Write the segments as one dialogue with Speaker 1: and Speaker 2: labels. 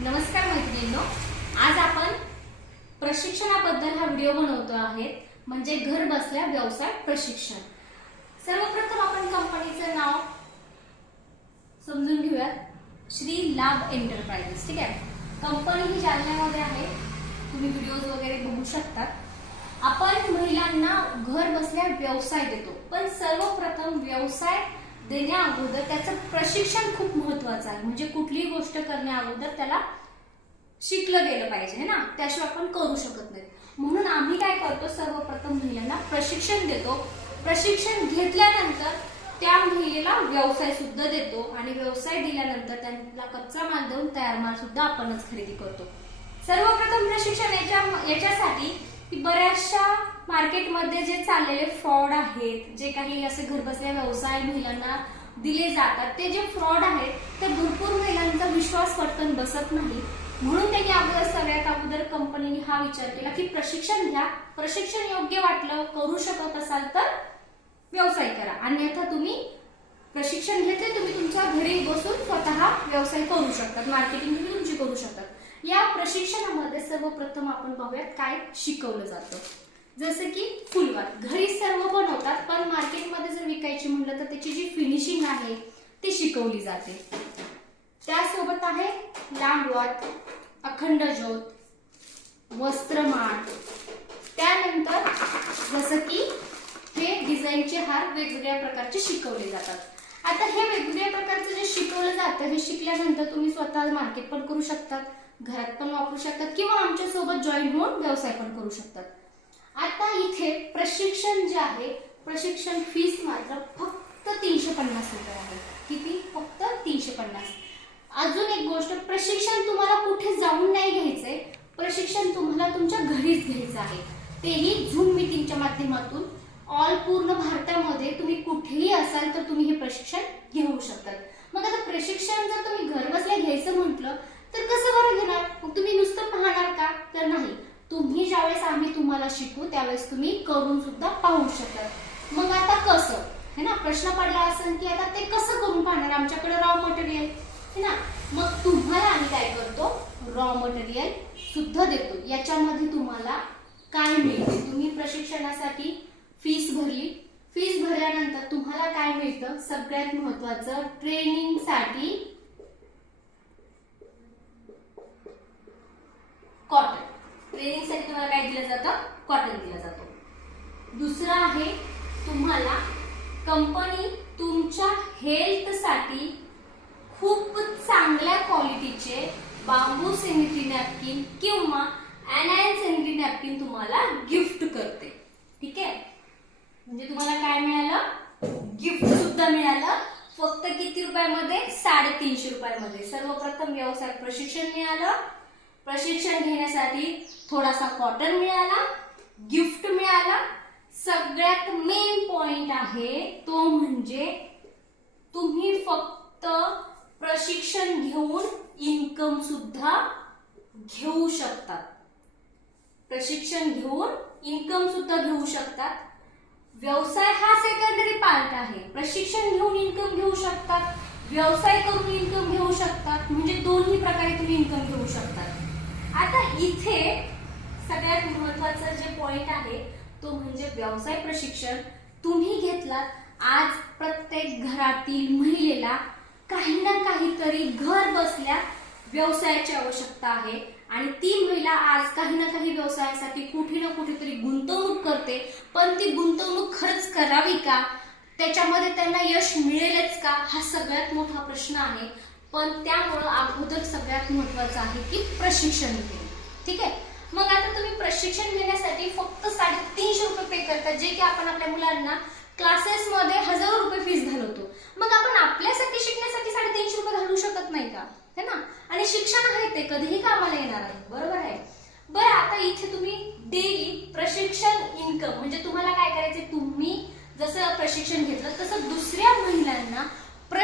Speaker 1: नमस्कार मैत्रिणींनो. आज आपण प्रशिक्षणाबद्दल हा व्हिडिओ बनवतो आहे म्हणजे घर बसल्या व्यवसाय प्रशिक्षण. सर्वप्रथम आपण कंपनीचं नाव समजून घेऊयात. श्री लाभ एंटरप्राइजेस ठीक आहे? कंपनी ही जालन्यामध्ये आहे. तुम्ही व्हिडिओज वगैरे बघू शकतात. आपण महिलांना घर बसल्या व्यवसाय देतो पण सर्वप्रथम व्यवसाय देण्या अगोदर त्याचं प्रशिक्षण खूप महत्वाचं आहे. म्हणजे कुठलीही गोष्ट करण्या अगोदर त्याला शिकलं गेलं पाहिजे ना? त्याशिवाय आपण करू शकत नाही. म्हणून आम्ही काय करतो सर्वप्रथम महिलांना प्रशिक्षण देतो. प्रशिक्षण घेतल्यानंतर त्या महिलेला व्यवसाय सुद्धा देतो आणि व्यवसाय दिल्यानंतर त्यांना कच्चा माल देऊन तयार माल सुद्धा आपणच खरेदी करतो. सर्वप्रथम प्रशिक्षण याच्या याच्यासाठी की बऱ्याचशा मार्केटमध्ये जे चाललेले फ्रॉड आहेत जे काही असे घरबसल्या व्यवसाय महिलांना दिले जातात ते जे फ्रॉड आहेत ते भरपूर महिलांचा विश्वास पटकन बसत नाही. म्हणून त्यांनी अगोदर सगळ्यात अगोदर कंपनीने हा विचार केला की प्रशिक्षण घ्या प्रशिक्षण योग्य वाटलं करू शकत असाल तर व्यवसाय करा. अन्यथा तुम्ही प्रशिक्षण घेतले तुम्ही तुमच्या घरी बसून स्वतः व्यवसाय करू शकतात मार्केटिंग तुम्ही तुमची करू शकतात. या प्रशिक्षणामध्ये सर्वप्रथम आपण पाहूयात काय शिकवलं जातं. जसं की फुलवात घरी सर्व बनवतात पण मार्केटमध्ये जर विकायची म्हणलं तर त्याची जी फिनिशिंग आहे ती शिकवली जाते. त्यासोबत आहे लांबवात अखंड ज्योत वस्त्रमाळ. त्यानंतर जसं की हे डिझाईनचे हार वेगवेगळ्या प्रकारचे शिकवले जातात. आता हे वेगवेगळ्या प्रकारचं जे शिकवलं जातं हे शिकल्यानंतर तुम्ही स्वतः मार्केट पण करू शकतात. घरात पण वापरू शकतात किंवा आमच्यासोबत जॉईन होऊन व्यवसाय पण करू शकतात. आता इथे प्रशिक्षण जे आहे प्रशिक्षण फीस मात्र फक्त तीनशे पन्नास रुपये आहे. किती? फक्त तीनशे पन्नास. अजून एक गोष्ट प्रशिक्षण तुम्हाला कुठे जाऊन नाही घ्यायचंय प्रशिक्षण तुम्हाला तुमच्या घरीच घ्यायचं आहे. तेही झूम मिटिंगच्या माध्यमातून. ऑल पूर्ण भारतामध्ये तुम्ही कुठेही असाल तर तुम्ही हे प्रशिक्षण घेऊ शकतात. मग आता प्रशिक्षण जर तुम्ही घर बसल्या घ्यायचं म्हटलं तर कसं बरं घेणार? मग तुम्ही नुसतं पाहणार का? तर नाही. तुम्ही ज्यावेळेस आम्ही तुम्हाला शिकू त्यावेळेस तुम्ही करून सुद्धा पाहू शकत. मग आता कसं? है ना? प्रश्न पडला असेल की आता ते कसं करून पाहणार? आमच्याकडे रॉ मटेरियल है ना? मग तुम्हाला आम्ही काय करतो? रॉ मटेरियल सुद्धा देतो. याच्यामध्ये तुम्हाला काय मिळते? तुम्ही प्रशिक्षणासाठी फीस भरली. फीस भरल्यानंतर तुम्हाला काय मिळतं? सगळ्यात महत्वाचं ट्रेनिंगसाठी कॉटन ट्रेनिंगसाठी तुम्हाला काय दिलं जातं? कॉटन दिलं जातं. दुसरं आहे तुम्हाला कंपनी तुमच्या हेल्थसाठी खूप चांगल्या क्वालिटीचे बांबू सॅनिटरी नॅपकिन किंवा अनायन सॅनिटरी नॅपकिन तुम्हाला गिफ्ट करते. ठीक आहे? म्हणजे तुम्हाला काय मिळालं? गिफ्ट सुद्धा मिळालं. फक्त किती रुपयामध्ये? साडेतीनशे रुपयामध्ये. सर्वप्रथम व्यवसाय प्रशिक्षण मिळालं. प्रशिक्षण घेण्यासाठी थोडासा कॉटन मिळाला गिफ्ट मिळाला. सगळ्यात मेन पॉइंट आहे तो म्हणजे तुम्ही फक्त प्रशिक्षण घेऊन इन्कम सुद्धा घेऊ शकतात. प्रशिक्षण घेऊन इन्कम सुद्धा घेऊ शकतात. व्यवसाय हा सेकंडरी पार्ट आहे. प्रशिक्षण घेऊन इन्कम घेऊ शकतात. व्यवसाय करून इन्कम घेऊ शकतात. म्हणजे दोन्ही प्रकारे तुम्ही इन्कम घेऊ शकतात. आता इथे सगळ्यात महत्वाचं जे पॉइंट आहे तो म्हणजे व्यवसाय प्रशिक्षण. तुम्ही घेतलात आज प्रत्येक घरातील महिलेला काही ना काहीतरी घर बसल्या व्यवसायाची आवश्यकता आहे. आणि ती महिला आज काही ना काही व्यवसायासाठी कुठे ना कुठेतरी गुंतवणूक करते. पण ती गुंतवणूक खरंच करावी का? त्याच्यामध्ये त्यांना यश मिळेलच का? हा सगळ्यात मोठा प्रश्न आहे. पण त्यामुळं अगोदर सगळ्यात महत्वाचं आहे की प्रशिक्षण घेणे. ठीक आहे? मग आता तुम्ही प्रशिक्षण घेण्यासाठी फक्त साडेतीनशे रुपये पे करता जे की आपण आपल्या मुलांना क्लासेसमध्ये हजारो रुपये फीस घालवतो. मग आपण आपल्यासाठी शिकण्यासाठी साडेतीनशे रुपये घालू शकत नाही का? है ना? आणि शिक्षण आहे ते कधीही कामाला येणार आहे. बरोबर आहे? बरं आता इथे तुम्ही डेली प्रशिक्षण इन्कम म्हणजे तुम्हाला काय करायचे तुम्ही जसं प्रशिक्षण घेतलं तसं दुसऱ्या महिलांना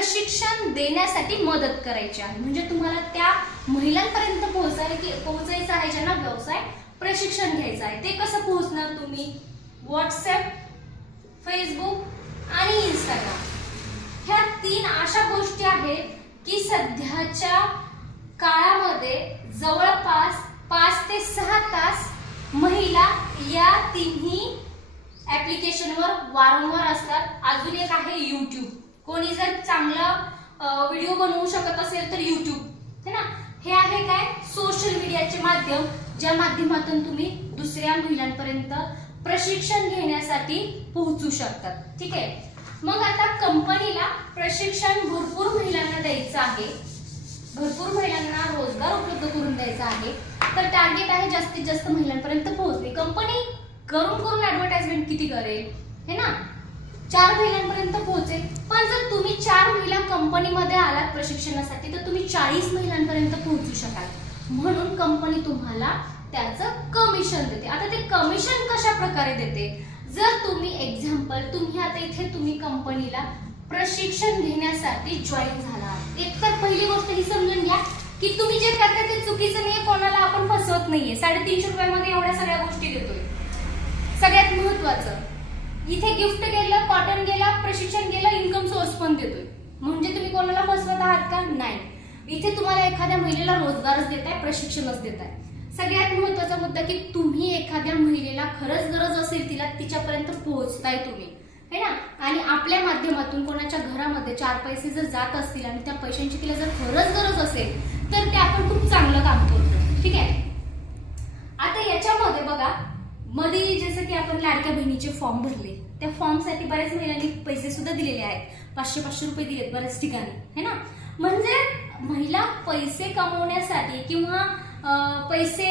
Speaker 1: प्रशिक्षण देण्यासाठी मदत करायची आहे. म्हणजे तुम्हाला त्या महिलांपर्यंत पोहोचायला की पोहोचायचं आहे ज्यांना व्यवसाय प्रशिक्षण घ्यायचं आहे. ते कसं पोहोचणार तुम्ही? व्हॉट्सअप फेसबुक आणि इंस्टाग्राम ह्या तीन अशा गोष्टी आहेत की सध्याच्या काळामध्ये जवळपास पाच ते सहा तास महिला या तिन्ही ॲप्लिकेशनवर वारंवार असतात. अजून एक आहे यूट्यूब कोणी जर चांगला व्हिडिओ बनवू शकत असेल तर युट्यूब है ना? हे आहे काय? सोशल मीडियाचे माध्यम ज्या माध्यमातून तुम्ही दुसऱ्या महिलांपर्यंत प्रशिक्षण घेण्यासाठी पोहोचू शकतात. ठीक आहे? मग आता कंपनीला प्रशिक्षण भरपूर महिलांना द्यायचं आहे. भरपूर महिलांना रोजगार उपलब्ध करून द्यायचा आहे. तर टार्गेट आहे जास्तीत जास्त महिलांपर्यंत पोहोचणे. कंपनी करून करून ऍडव्हर्टाइजमेंट किती करेल? हे ना? चार महिलांपर्यंत पोहोचेल. पण जर तुम्ही चार महिला कंपनीमध्ये आलात प्रशिक्षणासाठी तर तुम्ही चाळीस महिलांपर्यंत पोहोचू शकाल. म्हणून कंपनी तुम्हाला त्याचं कमिशन देते. आता ते कमिशन कशा प्रकारे देते? जर तुम्ही एक्झाम्पल तुम्ही आता इथे तुम्ही कंपनीला प्रशिक्षण घेण्यासाठी जॉईन झाला एकतर पहिली गोष्ट ही समजून घ्या की तुम्ही जे करता ते चुकीचं नाहीये कोणाला आपण फसवत नाहीये. साडेतीनशे रुपयामध्ये एवढ्या सगळ्या गोष्टी देतोय. सगळ्यात महत्वाचं इथे गिफ्ट गेलं कॉटन गेला प्रशिक्षण गेलं इन्कम सोर्स पण देतोय. म्हणजे तुम्ही कोणाला फसवत आहात का? नाही. इथे तुम्हाला एखाद्या महिलेला रोजगारच देताय प्रशिक्षणच देताय. सगळ्यात महत्त्वाचा मुद्दा की तुम्ही एखाद्या महिलेला खरंच गरज असेल तिला तिच्यापर्यंत पोहोचताय तुम्ही. है ना? आणि आपल्या माध्यमातून कोणाच्या घरामध्ये चार पैसे जर जात असतील आणि त्या पैशांची तिला जर खरंच गरज असेल तर ते आपण खूप चांगलं काम करतो ठीक आहे? आता याच्यामध्ये बघा मध्ये जसं की आपण लाडक्या बहिणीचे फॉर्म भरले त्या फॉर्मसाठी बऱ्याच महिलांनी पैसे सुद्धा दिलेले आहेत. पाचशे पाचशे रुपये दिलेत बऱ्याच ठिकाणी है ना? म्हणजे महिला पैसे कमवण्यासाठी किंवा पैसे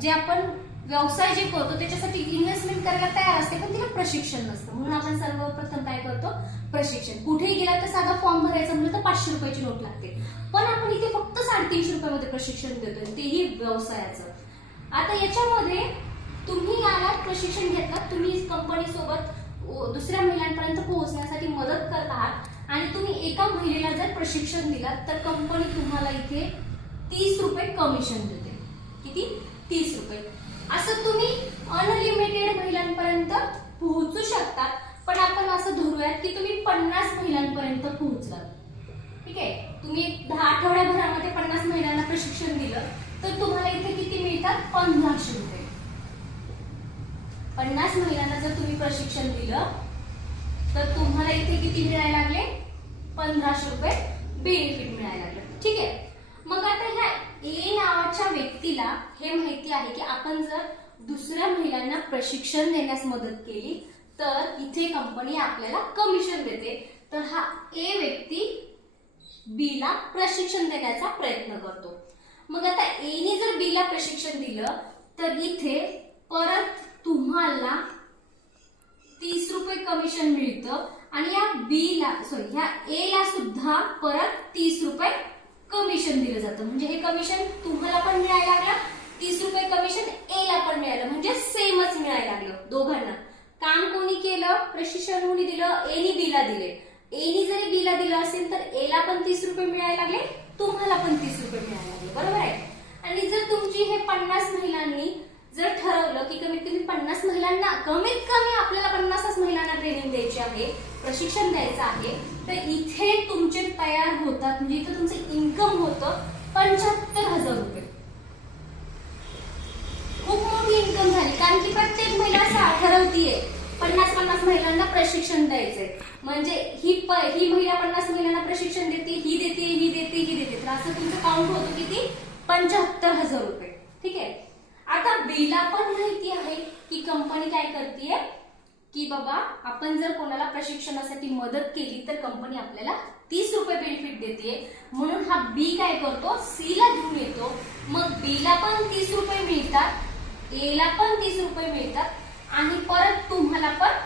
Speaker 1: जे आपण व्यवसाय जे करतो त्याच्यासाठी इन्व्हेस्टमेंट करायला तयार असते पण तिला प्रशिक्षण नसतं. म्हणून आपण सर्वप्रथम काय करतो? प्रशिक्षण. कुठेही गेला तर साधा फॉर्म भरायचा म्हणलं तर पाचशे रुपयाची नोट लागते. पण आपण इथे फक्त साडेतीनशे रुपयामध्ये प्रशिक्षण देतोय तेही व्यवसायाचं. आता याच्यामध्ये तुम्ही याला प्रशिक्षण घेतलं तुम्ही कंपनी सोबत दुसऱ्या महिलांपर्यंत पोहोचण्यासाठी मदत करत आहात आणि तुम्ही एका महिलेला जर प्रशिक्षण दिलात तर कंपनी तुम्हाला इथे तीस रुपये कमिशन देते. किती? तीस रुपये. असं तुम्ही अनलिमिटेड महिलांपर्यंत पोहोचू शकता पण आपण असं धरूयात की तुम्ही पन्नास महिलांपर्यंत पोहोचलात. ठीक आहे? तुम्ही दहा आठवड्याभरामध्ये पन्नास महिलांना प्रशिक्षण दिलं तर तुम्हाला इथे किती मिळतात? पंधराशे रुपये. पन्नास महिलांना जर तुम्ही प्रशिक्षण दिलं तर तुम्हाला इथे किती मिळायला लागले? पंधराशे रुपये बेनिफिट मिळायला लागले. ठीक आहे? मग आता ह्या ए नावाच्या व्यक्तीला हे माहिती आहे की आपण जर दुसऱ्या महिलांना प्रशिक्षण देण्यास मदत केली तर इथे कंपनी आपल्याला कमिशन देते. तर हा ए व्यक्ती बी ला प्रशिक्षण देण्याचा प्रयत्न करतो. मग आता एने जर बीला प्रशिक्षण दिलं तर इथे परत तुम्हाला तीस रुपये कमिशन मिळतं आणि या बी ला सॉरी ह्या ए ला सुद्धा परत तीस रुपये कमिशन दिलं जातं. म्हणजे हे कमिशन तुम्हाला पण मिळायला लागलं तीस रुपये कमिशन ए ला पण मिळालं. म्हणजे सेमच मिळायला लागलं दोघांना. काम कोणी केलं? प्रशिक्षण कोणी दिलं? एनी बी ला दिले. एनी जरी बी ला दिलं असेल तर ए ला पण तीस रुपये मिळायला लागले तुम्हाला पण तीस रुपये मिळायला लागले. बरोबर आहे? आणि जर तुमची हे पन्नास महिलांनी जर ठरवलं की कमीत कमी पन्नास महिलांना कमीत कमी आपल्याला पन्नासच महिलांना ट्रेनिंग द्यायची आहे प्रशिक्षण द्यायचं आहे तर इथे तुमचे तयार होतात म्हणजे इथे तुमचं इन्कम होतं पंच्याहत्तर हजार रुपये. खूप मोठी इन्कम झाली कारण की प्रत्येक महिला ठरवतीये पन्नास पन्नास महिलांना प्रशिक्षण द्यायचंय. म्हणजे ही प ही महिला पन्नास महिलांना प्रशिक्षण देते ही देते ही देते ही देते. तर असं तुमचं काउंट होतं किती? पंच्याहत्तर हजार रुपये. ठीक आहे? आता बिला पण माहिती आहे की कंपनी काय करते की बाबा आपण जर कोणाला प्रशिक्षणासाठी मदत केली तर कंपनी आपल्याला तीस रुपये बेनिफिट देते म्हणून हा बी काय करतो? सी ला घेऊन येतो. मग बी ला पण तीस रुपये मिळतात ए ला पण तीस रुपये मिळतात आणि परत तुम्हाला पण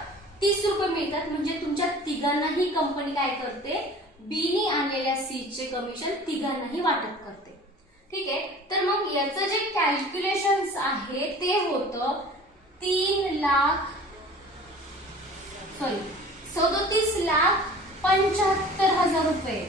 Speaker 1: तीस रुपये मिळतात. म्हणजे तुमच्या तिघांनाही कंपनी काय करते? बीनी आणलेल्या सीचे कमिशन तिघांनाही वाटप करते. ठीक आहे? तर मग याचं जे कॅल्क्युलेशन आहे ते होतं तीन लाख सॉरी सदोतीस लाख पंच्याहत्तर हजार रुपये.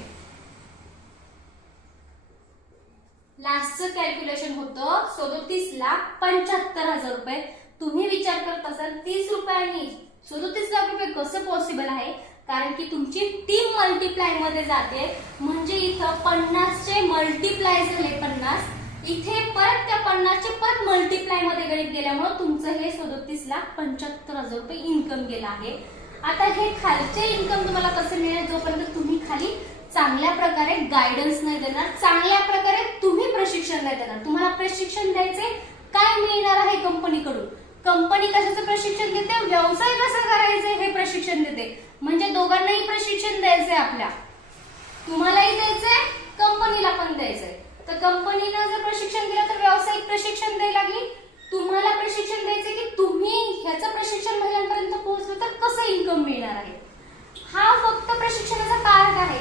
Speaker 1: लास्टचं कॅल्क्युलेशन होतं सदोतीस लाख पंच्याहत्तर हजार रुपये. तुम्ही विचार करत असाल तीस रुपयांनी सदोतीस लाख रुपये कसं पॉसिबल आहे? कारण की तुमची टीम मल्टिप्लायमध्ये जाते. म्हणजे इथं पन्नासचे मल्टिप्लाय झाले पन्नास. इथे परत त्या पन्नासचे परत मल्टिप्लायमध्ये गणित गेल्यामुळे तुमचं हे सदोतीस लाख पंच्याहत्तर हजार रुपये इन्कम गेला आहे. आता हे खालचे इन्कम तुम्हाला कसे मिळेल? जोपर्यंत तुम्ही खाली चांगल्या प्रकारे गायडन्स नाही देणार चांगल्या प्रकारे तुम्ही प्रशिक्षण नाही देणार. तुम्हाला प्रशिक्षण द्यायचे काय मिळणार आहे कंपनीकडून कंपनी कशाचं प्रशिक्षण देते? व्यवसाय कसा करायचे हे प्रशिक्षण देते. म्हणजे दोघांनाही प्रशिक्षण द्यायचंय आपल्या. तुम्हालाही द्यायचंय कंपनीला पण द्यायचंय. तर कंपनीनं जर प्रशिक्षण दिलं तर व्यावसायिक प्रशिक्षण द्यायला लागली. तुम्हाला प्रशिक्षण द्यायचं की तुम्ही ह्याचं प्रशिक्षण महिलांपर्यंत पोहोचलं तर कसं इन्कम मिळणार आहे हा फक्त प्रशिक्षणाचा पार्ट आहे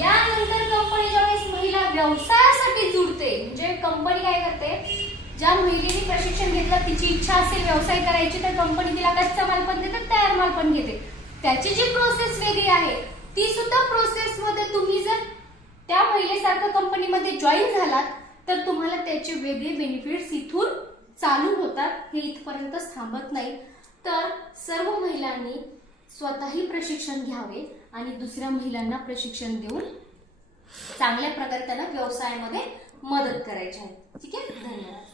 Speaker 1: यानंतर कंपनी ज्यावेळेस महिला व्यवसायासाठी जुडते म्हणजे कंपनी काय करते ज्या महिलेने प्रशिक्षण घेतलं तिची इच्छा असेल व्यवसाय करायची तर कंपनी तिला कच्चा माल पण देते तयार माल पण घेते. त्याची जी प्रोसेस वेगळी आहे ती सुद्धा प्रोसेस मध्ये तुम्ही जर त्या महिलेसारखं कंपनीमध्ये जॉईन झालात तर तुम्हाला त्याचे वेगळे बेनिफिट्स इथून चालू होतात. हे इथपर्यंत थांबत नाही. तर सर्व महिलांनी स्वतःही प्रशिक्षण घ्यावे आणि दुसऱ्या महिलांना प्रशिक्षण देऊन चांगल्या प्रकारे त्यांना व्यवसायामध्ये मदत करायची आहे. ठीक आहे? धन्यवाद.